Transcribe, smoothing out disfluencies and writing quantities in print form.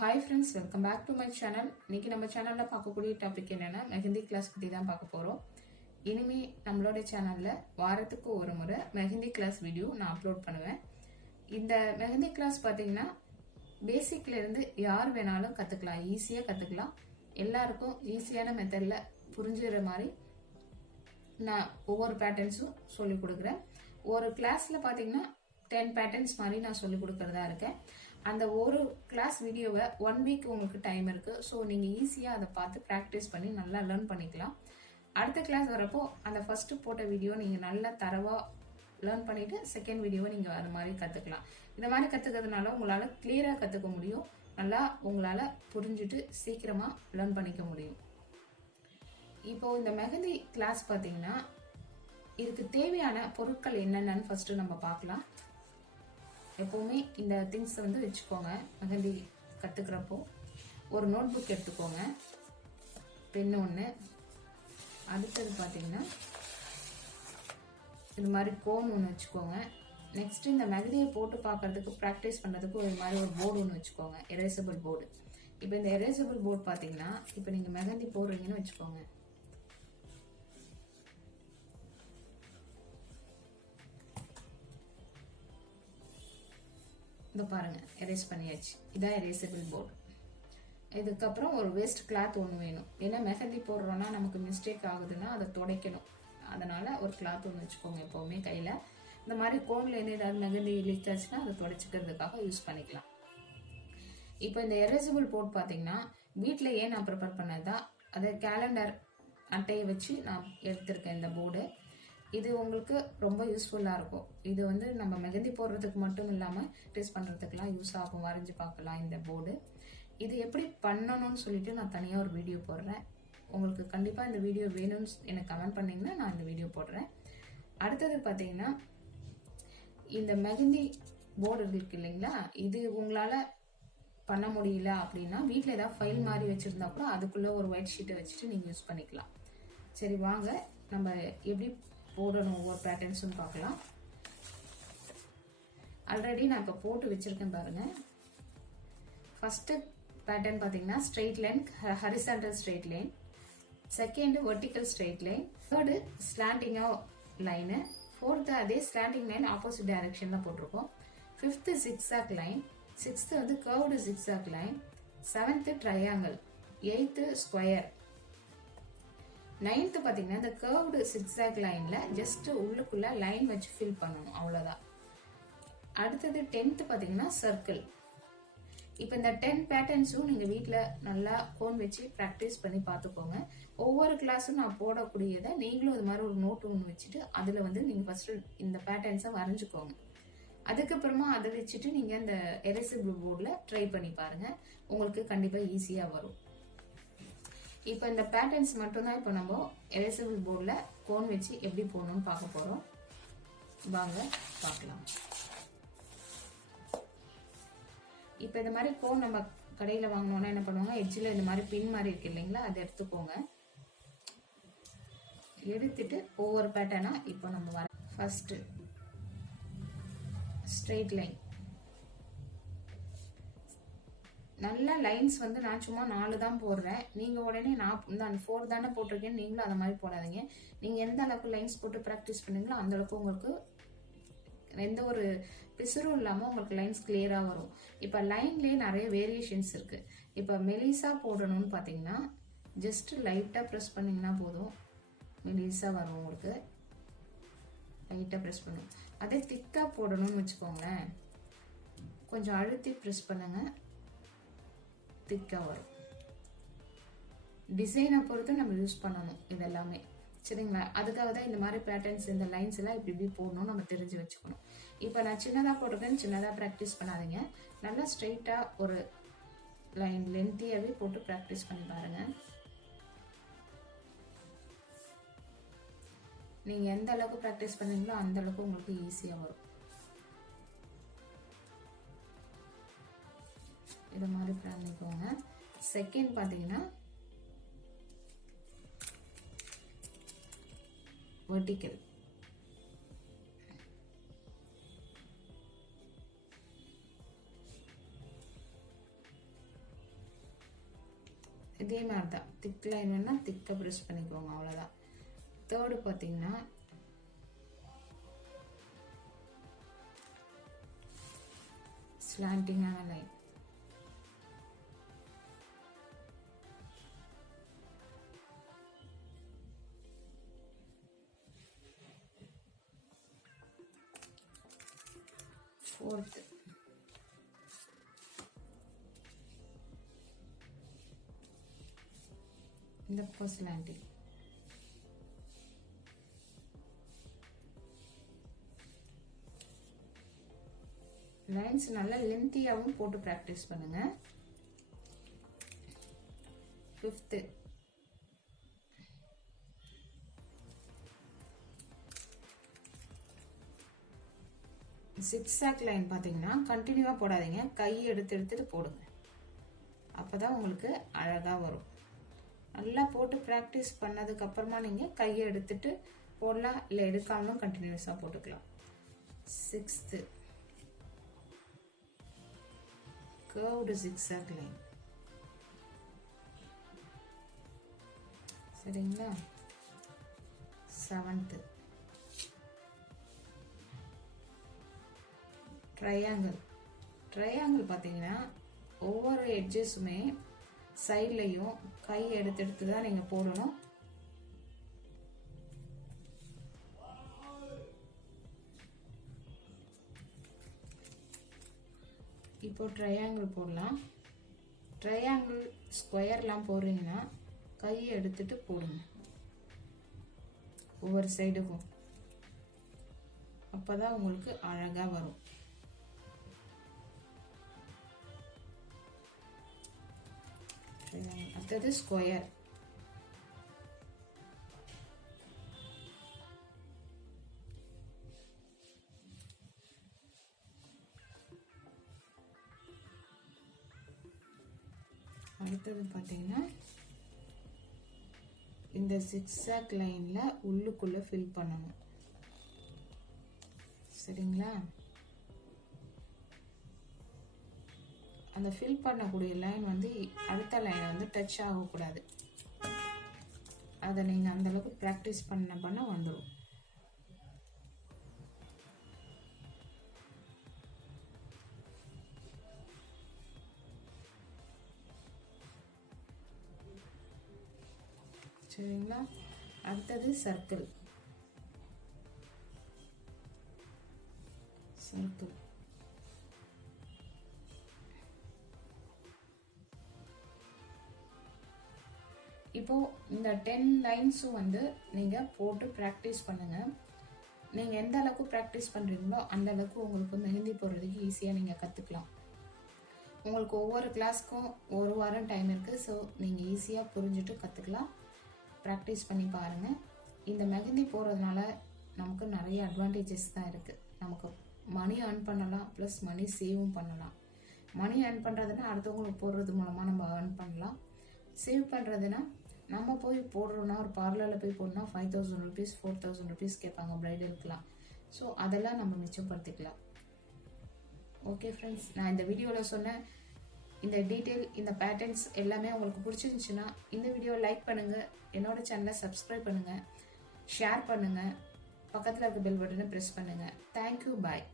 Hi friends, welcome back to my channel. இன்னைக்கு நம்ம சேனலில் பார்க்கக்கூடிய டாபிக் என்னென்னா மெஹந்தி கிளாஸ் பற்றி தான் பார்க்க போகிறோம். இனிமே நம்மளோட சேனலில் வாரத்துக்கு ஒரு முறை மெஹந்தி கிளாஸ் வீடியோ நான் அப்லோட் பண்ணுவேன். இந்த மெஹந்தி கிளாஸ் பார்த்தீங்கன்னா பேசிக்லேருந்து யார் வேணாலும் கற்றுக்கலாம், ஈஸியாக கற்றுக்கலாம். எல்லாருக்கும் ஈஸியான மெத்தடில் புரிஞ்சுக்கிற மாதிரி நான் ஒவ்வொரு பேட்டர்ன்ஸும் சொல்லி கொடுக்குறேன். ஒரு கிளாஸில் பார்த்தீங்கன்னா 10 பேட்டர்ன்ஸ் மாதிரி நான் சொல்லி கொடுக்கறதா இருக்கேன். அந்த ஒரு கிளாஸ் வீடியோவை 1 வீக் உங்களுக்கு டைம் இருக்கு. ஸோ நீங்கள் ஈஸியாக அதை பார்த்து ப்ராக்டிஸ் பண்ணி நல்லா லேர்ன் பண்ணிக்கலாம். அடுத்த கிளாஸ் வரப்போ அந்த ஃபர்ஸ்ட் போட்ட வீடியோ நீங்கள் நல்லா தரவாக லேர்ன் பண்ணிட்டு செகண்ட் வீடியோவை நீங்கள் அது மாதிரி கற்றுக்கலாம். இந்த மாதிரி கற்றுக்கிறதுனால உங்களால் கிளியராக கற்றுக்க முடியும். நல்லா உங்களால் புரிஞ்சுட்டு சீக்கிரமாக லேர்ன் பண்ணிக்க முடியும். இப்போ இந்த மெஹந்தி கிளாஸ் பார்த்தீங்கன்னா இதுக்கு தேவையான பொருட்கள் என்னென்னு ஃபர்ஸ்ட் நம்ம பார்க்கலாம். எப்போவுமே இந்த திங்ஸை வந்து வச்சுக்கோங்க. மெஹந்தி கற்றுக்கிறப்போ ஒரு நோட் புக் எடுத்துக்கோங்க, பென் ஒன்று. அடுத்தது பார்த்தீங்கன்னா இது மாதிரி கோன் ஒன்று வச்சுக்கோங்க. நெக்ஸ்ட் இந்த மெஹந்தியை போட்டு பார்க்கறதுக்கு ப்ராக்டிஸ் பண்ணுறதுக்கு ஒரு மாதிரி ஒரு போர்டு ஒன்று வச்சுக்கோங்க, எரேசபிள் போர்டு. இப்போ இந்த எரேசபிள் போர்டு பார்த்தீங்கன்னா இப்போ நீங்கள் மெஹந்தி போடுறீங்கன்னு வச்சுக்கோங்க. இதை பாருங்க, எரேஸ் பண்ணியாச்சு. இதான் எரேசபிள் போர்டு. இதுக்கப்புறம் ஒரு வேஸ்ட் கிளாத் ஒன்று வேணும். ஏன்னா மெஹந்தி போடுறோம்னா நமக்கு மிஸ்டேக் ஆகுதுன்னா அதை துடைக்கணும். அதனால ஒரு கிளாத் ஒன்று வச்சுக்கோங்க எப்போவுமே கையில். இந்த மாதிரி கோன்லேருந்து ஏதாவது மெஹந்தி லீக் ஆச்சுன்னா அதை துடைச்சிக்கிறதுக்காக யூஸ் பண்ணிக்கலாம். இப்போ இந்த எரேசபிள் போர்டு பார்த்தீங்கன்னா வீட்டில் ஏன் நான் ப்ரிப்பேர் பண்ணதான், அதை கேலண்டர் அட்டையை வச்சு நான் எடுத்திருக்கேன் இந்த போர்டு. இது உங்களுக்கு ரொம்ப யூஸ்ஃபுல்லாக இருக்கும். இது வந்து நம்ம மெஹந்தி போடுறதுக்கு மட்டும் இல்லாமல் டெஸ்ட் பண்ணுறதுக்கெலாம் யூஸ் ஆகும். வரைஞ்சி பார்க்கலாம் இந்த போர்டு. இது எப்படி பண்ணணும்னு சொல்லிட்டு நான் தனியாக ஒரு வீடியோ போடுறேன். உங்களுக்கு கண்டிப்பாக இந்த வீடியோ வேணும்னு எனக்கு கமெண்ட் பண்ணிங்கன்னா நான் இந்த வீடியோ போடுறேன். அடுத்தது பார்த்தீங்கன்னா இந்த மெஹந்தி போர்டு இருக்கு இல்லைங்களா, இது உங்களால் பண்ண முடியல அப்படின்னா வீட்டில் ஏதாவது ஃபைல் மாதிரி வச்சுருந்தா கூட அதுக்குள்ளே ஒரு ஒயிட் ஷீட்டை வச்சுட்டு நீங்கள் யூஸ் பண்ணிக்கலாம். சரி வாங்க நம்ம எப்படி போடணும் ஒவ்வொரு பேட்டர்ன்ஸும் பார்க்கலாம். ஆல்ரெடி நான் இப்போ போட்டு வச்சிருக்கேன் பாருங்க. ஃபர்ஸ்ட் பேட்டர்ன் பார்த்தீங்கன்னா straight line, horizontal straight line. Second vertical straight line. Third ஸ்லாண்டிங்காக லைனு. ஃபோர்த்து அதே ஸ்லாண்டிங் லைன் ஆப்போசிட் டைரக்ஷன்ல போட்டிருக்கோம். Fifth zigzag line. சிக்ஸ்த்து வந்து curved zigzag line. Seventh triangle. Eighth square. 9th பார்த்தீங்கன்னா இந்த கர்வ்டு சிக்ஸாக் லைன்ல ஜஸ்ட் உள்ளுக்குள்ள லைன் வச்சு ஃபில் பண்ணணும், அவ்வளோதான். அடுத்தது 10th பார்த்தீங்கன்னா சர்க்கிள். இப்போ இந்த 10 பேட்டர்ன்ஸும் நீங்கள் வீட்டில் நல்லா கோன் வச்சு ப்ராக்டிஸ் பண்ணி பார்த்துக்கோங்க. ஒவ்வொரு கிளாஸும் நான் போடக்கூடியதை நீங்களும் இது மாதிரி ஒரு நோட் ஒன்று வச்சுட்டு அதில் வந்து நீங்கள் ஃபர்ஸ்ட் இந்த பேட்டர்ன்ஸை வரைஞ்சிக்கோங்க. அதுக்கப்புறமா அதை வச்சுட்டு நீங்கள் இந்த எரேசபிள் போர்டில் ட்ரை பண்ணி பாருங்கள். உங்களுக்கு கண்டிப்பாக ஈஸியாக வரும். இப்போ இந்த பேட்டர்ன்ஸ் மட்டும்தான் இப்போ நம்ம எரேசபிள் போர்டில் கோன் வச்சு எப்படி போடணும்னு பார்க்க போகிறோம். வாங்க பார்க்கலாம். இப்போ இந்த மாதிரி கோன் நம்ம கடையில் வாங்கினோன்னா என்ன பண்ணுவாங்க, எட்ஜில் இந்த மாதிரி பின் மாதிரி இருக்கு இல்லைங்களா, அதை எடுத்துக்கோங்க. எடுத்துட்டு ஒவ்வொரு பேட்டர்னா இப்போ நம்ம வர ஃபர்ஸ்ட் ஸ்ட்ரெயிட் லைன். நல்ல லைன்ஸ் வந்து நான் சும்மா 4 தான் போடுறேன். நீங்கள் உடனே நான் 4 தானே போட்டிருக்கேன், நீங்களும் அந்த மாதிரி போடாதீங்க. நீங்கள் எந்த அளவுக்கு லைன்ஸ் போட்டு ப்ராக்டிஸ் பண்ணீங்களோ அந்த அளவுக்கு உங்களுக்கு எந்த ஒரு பிசுறும் இல்லாமல் உங்களுக்கு லைன்ஸ் கிளியராக வரும். இப்போ லைன்லேயே நிறைய வேரியேஷன்ஸ் இருக்குது. இப்போ மெலிசா போடணும்னு பார்த்தீங்கன்னா ஜஸ்ட் லைட்டாக ப்ரெஸ் பண்ணிங்கன்னா போதும், மெலிசா வரும் உங்களுக்கு. லைட்டாக ப்ரெஸ் பண்ணும். அதே திக்காக போடணும்னு வச்சுக்கோங்களேன், கொஞ்சம் அழுத்தி ப்ரெஸ் பண்ணுங்க, திக்காக வரும். டிசைனை பொறுத்து நம்ம யூஸ் பண்ணணும் இதெல்லாமே, சரிங்களா? அதுக்காக தான் இந்த மாதிரி பேட்டர்ன்ஸ், இந்த லைன்ஸ் எல்லாம் இப்படி இப்படி போடணும் நம்ம தெரிஞ்சு வச்சுக்கணும். இப்போ நான் சின்னதாக போட்டிருக்கேன்னு சின்னதாக ப்ராக்டிஸ் பண்ணாதீங்க. நல்லா ஸ்ட்ரெயிட்டாக ஒரு லைன் லென்த்தியாகவே போட்டு ப்ராக்டிஸ் பண்ணி பாருங்க. நீங்கள் எந்த அளவுக்கு ப்ராக்டிஸ் பண்ணீங்களோ அந்த அளவுக்கு உங்களுக்கு ஈஸியாக வரும். இதை மாதிரி பண்ணிக்கோங்க. செகண்ட் பார்த்தீங்கன்னா வெர்டிக்கல். இதே மாதிரி தான் திக் லைன் வேணால் திக்காக ப்ரெஸ் பண்ணிக்கோங்க, அவ்வளோதான். தேர்டு பார்த்தீங்கன்னா ஸ்லாண்டிங்கான லைன். ஃபோர்த்து இந்த பக்கம் ஸ்லாண்டிங். லைன்ஸ் நல்லா லென்த்தியாகவும் போட்டு ப்ராக்டிஸ் பண்ணுங்க. ஃபிஃப்த்து சிக்ஸாக் லைன் பார்த்தீங்கன்னா கண்டினியூவாக போடாதீங்க, கையை எடுத்துட்டு போடுங்க, அப்போதான் உங்களுக்கு அழகாக வரும். நல்லா போட்டு ப்ராக்டிஸ் பண்ணதுக்கு அப்புறமா நீங்கள் கையை எடுத்துட்டு போடலாம், இல்லை எடுக்காமலும் கண்டினியூஸாக போட்டுக்கலாம். Sixth curved zigzag line. சரிங்களா? Seventh triangle. ட்ரையாங்கிள் பார்த்தீங்கன்னா ஒவ்வொரு எட்ஜஸுமே சைட்லையும் கை எடுத்து தான் நீங்கள் போடணும். இப்போ ட்ரையாங்கிள் போடலாம். ட்ரையாங்கிள் ஸ்கொயர்லாம் போடுறீங்கன்னா கையை எடுத்துட்டு போடுங்க ஒவ்வொரு சைடுக்கும், அப்போதான் உங்களுக்கு அழகா வரும். அடுத்தது ஸ்கொயர். அடுத்தது பார்த்தீங்கன்னா இந்த சிக்ஸாக் லைன்ல உள்ளுக்குள்ள ஃபில் பண்ணணும். சரிங்களா? அந்த ஃபில் பண்ணக்கூடிய லைன் வந்து அடுத்த லைனை வந்து டச் ஆகக்கூடாது. அதை நீங்கள் அந்த அளவுக்கு ப்ராக்டிஸ் பண்ண வந்துடும். சரிங்களா? அடுத்தது சர்க்கிள். சர்க்கிள் இப்போ இந்த 10 லைன்ஸும் வந்து நீங்க போட்டு ப்ராக்டிஸ் பண்ணுங்க. நீங்க எந்த அளவுக்கு ப்ராக்டிஸ் பண்றீங்களோ அந்த அளவுக்கு உங்களுக்கு மெஹந்தி போடுறதுக்கு ஈஸியா நீங்க கத்துக்கலாம். உங்களுக்கு ஒவ்வொரு கிளாஸ்க்கும் ஒரு வாரம் டைம் இருக்கு. ஸோ நீங்க ஈஸியா புரிஞ்சுட்டு கத்துக்கலாம். ப்ராக்டிஸ் பண்ணி பாருங்க. இந்த மெஹந்தி போடுறதுனால நமக்கு நிறைய அட்வான்டேஜஸ் தான் இருக்கு. நமக்கு மணி ஏர்ன் பண்ணலாம், ப்ளஸ் மணி சேவும் பண்ணலாம். மணி ஏர்ன் பண்றதுன்னா அடுத்தவங்களுக்கு போடுறது மூலமா நம்ம ஏர்ன் பண்ணலாம். சேவ் பண்ணுறதுன்னா நம்ம போய் போடுறோன்னா ஒரு பார்லரில் போய் போடணும்னா 5000 rupees 4000 rupees கேட்பாங்க பிரைடலுக்குலாம். ஸோ அதெல்லாம் நம்ம மிச்சப்படுத்திக்கலாம். ஓகே ஃப்ரெண்ட்ஸ், நான் இந்த வீடியோவில் சொன்ன இந்த டீட்டெயில், இந்த பேட்டர்ன்ஸ் எல்லாமே உங்களுக்கு பிடிச்சிருந்துச்சுன்னா இந்த வீடியோவை லைக் பண்ணுங்கள், என்னோட சேனலை சப்ஸ்கிரைப் பண்ணுங்கள், ஷேர் பண்ணுங்கள், பக்கத்தில் இருக்க பெல் பட்டனை ப்ரெஸ் பண்ணுங்கள். தேங்க்யூ, பாய்.